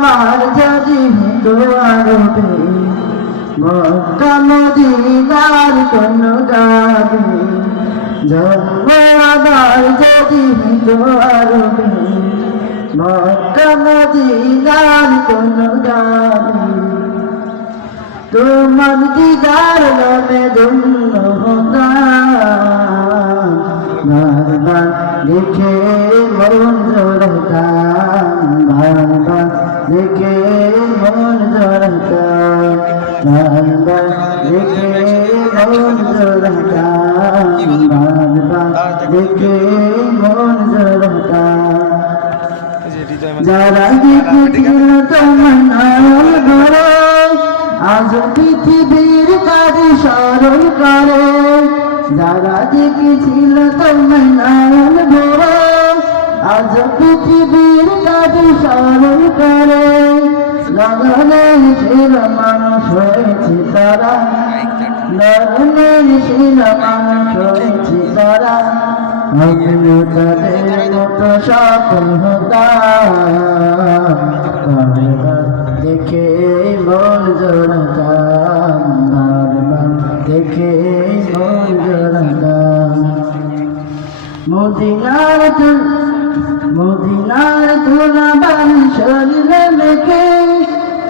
আমার যদি দুয়ারবে মক্কা মদিনার কোন যাবে জন্ম আমার যদি দুয়ারবে মক্কা মদিনার কোন যাবে তোমার দিদার নামে ধন্য হতাম বারবার দেখে মন জড়তাম বারবার দেখে মন জড়তাম বারবার দেখে মন জড়তাম বারবার দেখে মন জড়তাম যারা দেখেছিল তোমার নাম ধরে আজ পৃথিবীর কাজে স্মরণ করে যারা দেখেছিল তোমার নয়ন ভরে আজ পৃথিবীর কাজে স্মরণ করে নয়নের সেরা মানুষ হয়েছে তারা নয়নের সেরা মানুষ হয়েছে তারা আমিও তাদের মতো সফল হতাম বারবার দেখে মন জড়তাম বারবার দেখে মন জড়তাম মদিনার ধুলাবালি শরীরে মেখে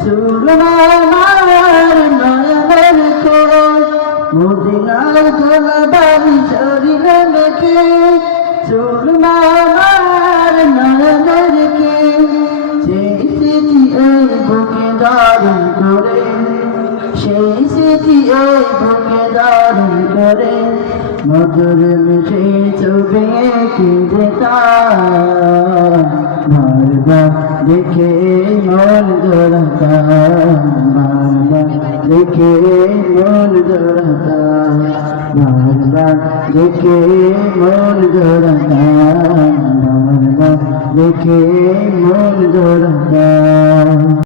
সুরমা মার নয়নে রেখে মদিনার ধুলাবালি শরীরে মেখে সুরমা মার নয়নে রেখে সেই স্মৃতি এই বুকে ধারণ করে সেই স্মৃতি এই বুকে ধারণ করে মধুর মিশে ছবি এঁকে যেতাম বারবার দেখে মন জড়তাম বারবার দেখে মন জড়তাম বারবার দেখে মন জড়তাম বারবার দেখে মন জড়তাম।